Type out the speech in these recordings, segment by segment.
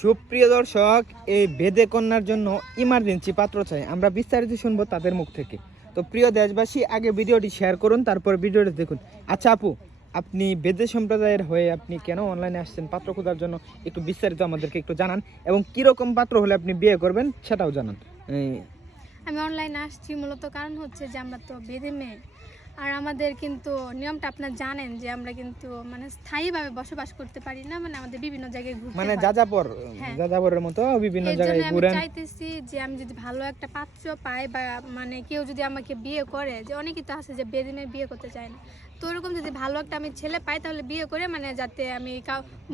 সুপ্রিয় দর্শক, এই বেদে কন্যার জন্য ইমার্জেন্সি পাত্র চাই। আমরা বিস্তারিত শুনবো তাদের মুখ থেকে। তো প্রিয় দেশবাসী, আগে ভিডিওটি শেয়ার করুন, তারপর ভিডিওটি দেখুন। আচ্ছা আপু, আপনি বেদে সম্প্রদায়ের হয়ে আপনি কেন অনলাইনে আসছেন পাত্র খোঁজার জন্য, একটু বিস্তারিত আমাদেরকে একটু জানান, এবং কিরকম পাত্র হলে আপনি বিয়ে করবেন সেটাও জানান। আমি অনলাইনে আসছি মূলত কারণ হচ্ছে যে আমরা তো বেদে মেয়ে, আর আমাদের কিন্তু নিয়মটা আপনারা জানেন যে আমরা কিন্তু মানে স্থায়ীভাবে বসবাস করতে পারি না, মানে আমাদের বিভিন্ন জায়গায় ঘুরতে মানে হয়। যাযাবরের মতো বিভিন্ন এর জায়গায় জন্য আমি ঘুরেন। চাইতেছি যে আমি যদি ভালো একটা পাত্র পাই, বা মানে কেউ যদি আমাকে বিয়ে করে, যে অনেকেই তো আছে যে বেদে মেয়ে বিয়ে করতে চায় না, তো ওরকম যদি ভালো একটা আমি ছেলে পাই তাহলে বিয়ে করে, মানে যাতে আমি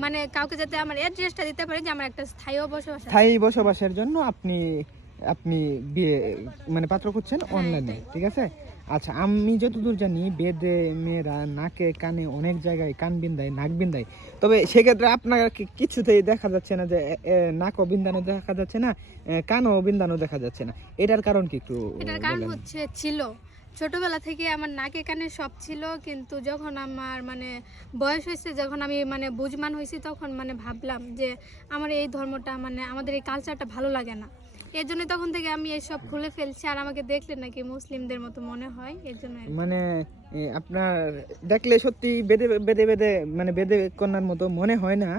মানে কাউকে যাতে আমার অ্যাড্রেসটা দিতে পারি যে আমার একটা স্থায়ী বসবাসের জন্য আপনি আপনি বিয়ে মানে পাত্র খুঁজছেন অনলাইনে, ঠিক আছে? আচ্ছা, আমি যতদূর জানি বেদে মেয়েরা নাকে কানে অনেক জায়গায় কান বিন্দায়, নাক বিন্দায়। তবে সেক্ষেত্রে আপনার কিছুতেই দেখা যাচ্ছে না যে নাকও বিন্দানো দেখা যাচ্ছে না, কানও বিন্দানো দেখা যাচ্ছে না। এটার কারণ কি একটু? এটার কারণ হচ্ছে ছোটবেলা থেকে আমার নাকে কানে সব ছিল, কিন্তু যখন আমার মানে বয়স হয়েছে, যখন আমি মানে বুঝমান হয়েছি, তখন মানে ভাবলাম যে আমার এই ধর্মটা মানে আমাদের এই কালচারটা ভালো লাগে না। এর জন্য তখন থেকে আমি এইসব খুলে ফেলছি, আর আমাকে দেখলে নাকি মুসলিমদের মতো মনে হয়, এর জন্য মানে আপনার দেখলে সত্যি বেদে বেদে বেদে মানে বেদে কন্যার মতো মনে হয় না,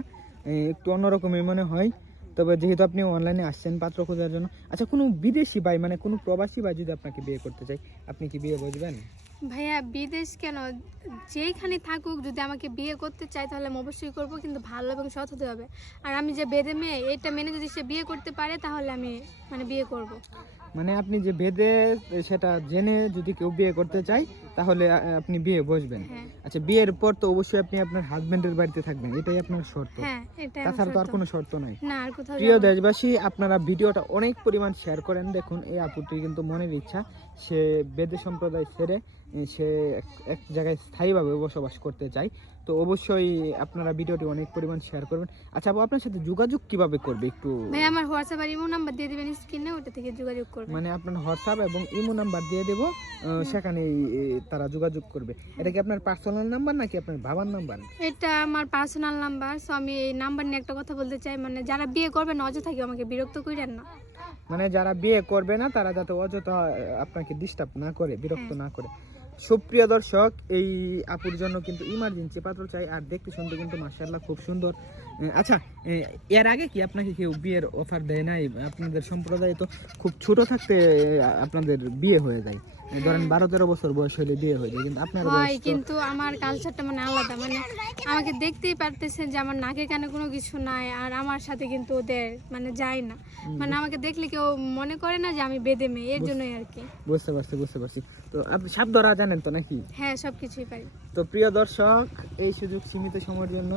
একটু অন্যরকমই মনে হয়। তবে যেহেতু আপনি অনলাইনে আসছেন পাত্র খোঁজার জন্য, আচ্ছা কোনো বিদেশি ভাই মানে কোনো প্রবাসী ভাই যদি আপনাকে বিয়ে করতে চাই, আপনি কি বিয়ে বুঝবেন? ভাইয়া বিদেশ কেন, যেইখানে থাকুক, যদি আমাকে বিয়ে করতে চায় তাহলে আমি অবশ্যই করবো, কিন্তু ভালো এবং সৎ হতে হবে। আর আমি যে বেদে মেয়ে এটা মেনে যদি সে বিয়ে করতে পারে তাহলে আমি মানে বিয়ে করব। মানে আপনি যে বেদে সেটা জেনে যদি কেউ বিয়ে করতে চায় তাহলে আপনি বিয়ে বসবেন। হ্যাঁ। আচ্ছা, বিয়ের পর তো অবশ্যই আপনি আপনার হাজবেন্ডের বাড়িতে থাকবেন, এটাই আপনার শর্ত? হ্যাঁ, এটা তাছাড়া তো আর কোনো শর্ত নাই। না, আর কোথাও প্রিয় যাব না। দেশবাসী, আপনারা ভিডিওটা অনেক পরিমাণ শেয়ার করেন। দেখুন, এই আপুটি কিন্তু মনের ইচ্ছা, সে বেদে সম্প্রদায় ছেড়ে সে এক জায়গায় স্থায়ীভাবে বসবাস করতে চায়। তো অবশ্যই আপনারা ভিডিওটি অনেক পরিমাণ শেয়ার করবেন। আচ্ছা আপু, আপনার সাথে যোগাযোগ কিভাবে করবে একটু? ভাই আমার হোয়াটসঅ্যাপ আর ইমো নাম্বার দিয়ে দিবেন স্ক্রিনে, ওটা থেকে যোগাযোগ করবেন। মানে আপনার হোয়াটসঅ্যাপ এবং ইমো নাম্বার দিয়ে দেব, সেখানে তারা যোগাযোগ করবে। এটা কি আপনার পার্সোনাল নাম্বার নাকি আপনার বাবার নাম্বার? এটা আমার পার্সোনাল নাম্বার। সো আমি এই নাম্বার নিয়ে একটা কথা বলতে চাই, মানে যারা বিয়ে করবে না অযথা কেউ আমাকে বিরক্ত করেন না। মানে যারা বিয়ে করবে না তারা যাতে অযথা আপনাকে ডিস্টার্ব না করে, বিরক্ত না করে। সুপ্রিয় দর্শক, এই আপুর জন্য কিন্তু ইমার্জেন্সি পাত্র চাই, আর দেখতে শুনতে কিন্তু মাশাআল্লাহ খুব সুন্দর। আচ্ছা, এর আগে কি আপনাকে কেউ বিয়ের অফার দেয় নাই? আপনাদের সম্প্রদায়ে তো খুব ছোট থাকতে আপনাদের বিয়ে হয়ে যায়, ধরেন 12-13 বছর বয়স হলে বিয়ে হয়ে যায়, কিন্তু আপনার হয়, বয়স কিন্তু আমার কালচারটা মানে আলাদা। মানে আমাকে দেখতেই পারতেছেন যে আমার নাকে কানে কোনো কিছু নাই, আর আমার সাথে কিন্তু ওদের মানে যায় না। মানে আমাকে দেখলে কেউ মনে করে না যে আমি বেদে মেয়ে, এর জন্যই আর কি। বুঝতে পারছি। তো আপনি সাপ ধরা জানেন তো নাকি? হ্যাঁ, সবকিছুই পারি। তো প্রিয় দর্শক, এই সুযোগ সীমিত সময়ের জন্য